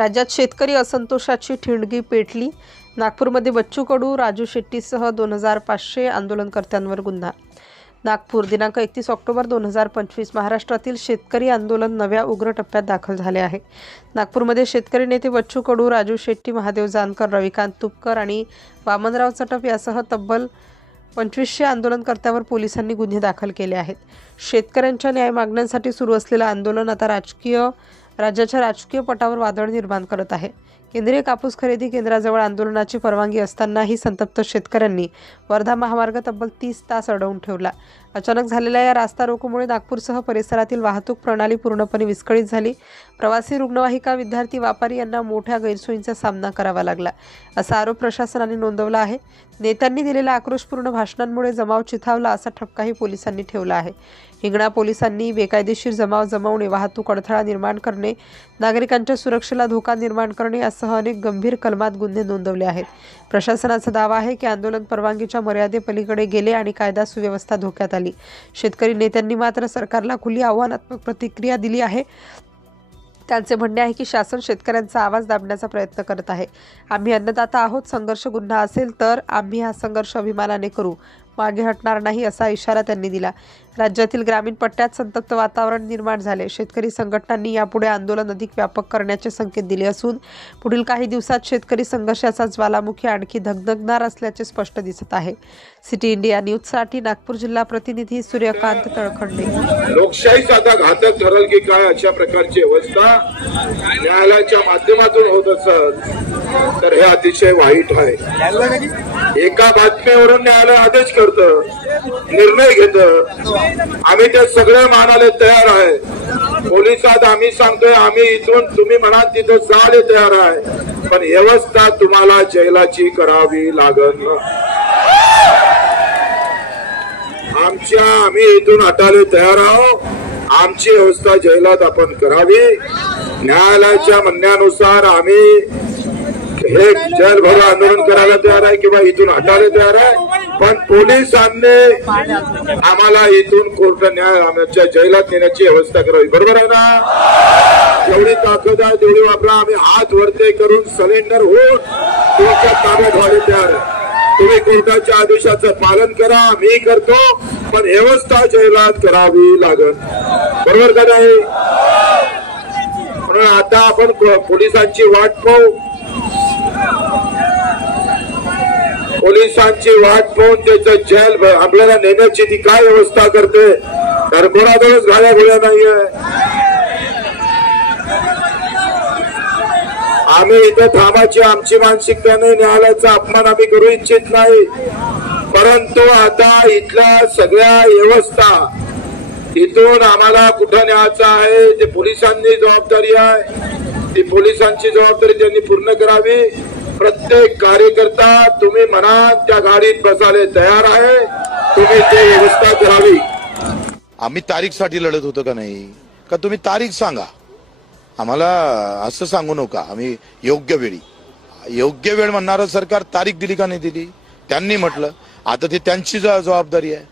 राज्यात शेतकरी असंतोषाची ठिणगी पेटली। नागपूरमध्ये बच्चू कडू, राजू शेट्टीसह 2500 आंदोलनकर्त्यांवर गुन्हा। नागपूर दिनांक 31 ऑक्टोबर 2025 महाराष्ट्रातील शेतकरी आंदोलन नव्या उग्र टप्प्यात दाखल झाले आहे। नागपूरमध्ये शेतकरी नेते बच्चू कडू, राजू शेट्टी, महादेव जानकर, रविकांत तुपकर आणि वामनराव चटप यासह तब्बल 2500 आंदोलनकर्त्यांवर पोलिसांनी गुन्हे दाखल केले आहेत। शेतकऱ्यांच्या न्याय मागण्यांसाठी सुरू असलेलं आंदोलन आता राज्याच्या राजकीय पटावर वादळ निर्माण करत आहे। केंद्रीय कापूस खरेदी केंद्राजवळ आंदोलनाची परवानगी असतानाही संतप्त शेतकऱ्यांनी वर्धा महामार्ग तब्बल 30 तास अडवून ठेवला। अचानक झालेल्या या रास्ता रोकोमुळे नागपूरसह परिसरातील वाहतूक प्रणाली पूर्णपणे विस्कळीत झाली। प्रवासी, रुग्णवाहिका, विद्यार्थी, व्यापारी यांना मोठ्या गैरसोयींचा सामना करावा लागला, असा आरोप प्रशासनाने नोंदवला आहे। नेत्यांनी दिलेल्या आक्रोशपूर्ण भाषणांमुळे जमाव चिथावला, असा ठपकाही पोलिसांनी ठेवला आहे। हिंगणा पोलिसांनी बेकायदेशीर जमाव जमवणे, वाहतूक अडथळा निर्माण करणे, नागरिकांच्या सुरक्षेला धोका निर्माण करणे यासह अनेक गंभीर कलमात गुन्हे नोंदवले आहेत। प्रशासनाचा दावा आहे की आंदोलन परवानगीच्या मर्यादेपलीकडे गेले आणि कायदा सुव्यवस्था धोक्यात आली। शेतकरी नेत्यांनी मात्र सरकारला खुली आव्हानात्मक प्रतिक्रिया दिली आहे। त्यांचे म्हणणे आहे की शासन शेतकऱ्यांचा आवाज दाबण्याचा प्रयत्न करत आहे। आम्ही अन्नदाता आहोत, संघर्ष गुन्हा असेल तर आम्ही हा संघर्ष अभिमानाने करू, मागे हटणार नाही, असा इशारा त्यांनी दिला। राज्यातील ग्रामीण पट्ट्यात संतप्त वातावरण निर्माण झाले। शेतकरी संघटनांनी यापुढे आंदोलन अधिक व्यापक करण्याचे संकेत दिले असून पुढील काही दिवसात शेतकरी संघर्षाचा ज्वालामुखी आणखी धगधगणार असल्याचे स्पष्ट दिसत आहे। सिटी इंडिया न्यूजसाठी नागपूर जिल्हा प्रतिनिधी सूर्यकांत तळखंडे। लोकशाहीच आता घातक ठरेल की काय अशा प्रकारची अवस्था न्यायालयाच्या माध्यमातून होत असत तर हे अतिशय वाईट आहे। एका बातमीवरून न्यायालय आदेश करतं, निर्णय घेतं, आम्ही ते सगळे मानायला तयार आहे। पोलिसात आम्ही सांगतोय आम्ही इथून तुम्ही म्हणा तिथं जायला तयार आहे, पण व्यवस्था तुम्हाला जेलाची करावी लागल। आम्ही इथून हटायला तयार आहोत, आमची व्यवस्था जेलात आपण करावी। न्यायालयाच्या म्हणण्यानुसार आम्ही हे जेल भरो आंदोलन करायला तयार आहे किंवा इथून हटायला तयार आहे, पण पोलिसांनी आम्हाला इथून कोर्ट न्याय आमच्या जेलात नेण्याची व्यवस्था करावी। बरोबर आहे ना? जेवढी ताकद आहे तेवढी वापरा। आम्ही हात वरते करून सरेंडर होऊन तुमच्या ताब्यात व्हायला तयार आहे। तुम्ही कोर्टाच्या आदेशाचं पालन करा, मी करतो, पण व्यवस्था जेलात करावी लागल। बरोबर का नाही? म्हणून आता आपण पोलिसांची वाट पाहू, पोलिसांची वाट पाहून त्याचं जेल आपल्याला नेण्याची ती काय व्यवस्था करते, तर कोणाजवळच घाल्या गोळ्या नाहीये। आम्ही इथं थांबाची आमची मानसिकता नाही, न्यायालयाचा अपमान आम्ही करू इच्छित नाही, परंतु आता इथल्या सगळ्या व्यवस्था इथून आम्हाला कुठं न्यायचं आहे ते पोलिसांनी जबाबदारी आहे। ती पोलिसांची जबाबदारी त्यांनी पूर्ण करावी। प्रत्येक कार्यकर्ता तुम्ही म्हणा त्या गाडीत बसायला तयार आहे, तुम्ही ते व्यवस्था करावी। आम्ही तारीखसाठी लढत होतो का नाही का? तुम्ही तारीख सांगा आम्हाला, असं सांगू नका। आम्ही योग्य वेळ म्हणणारं सरकार तारीख दिली का नाही दिली? त्यांनी म्हटलं, आता ते त्यांची जबाबदारी आहे,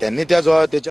त्यांनी त्याच्या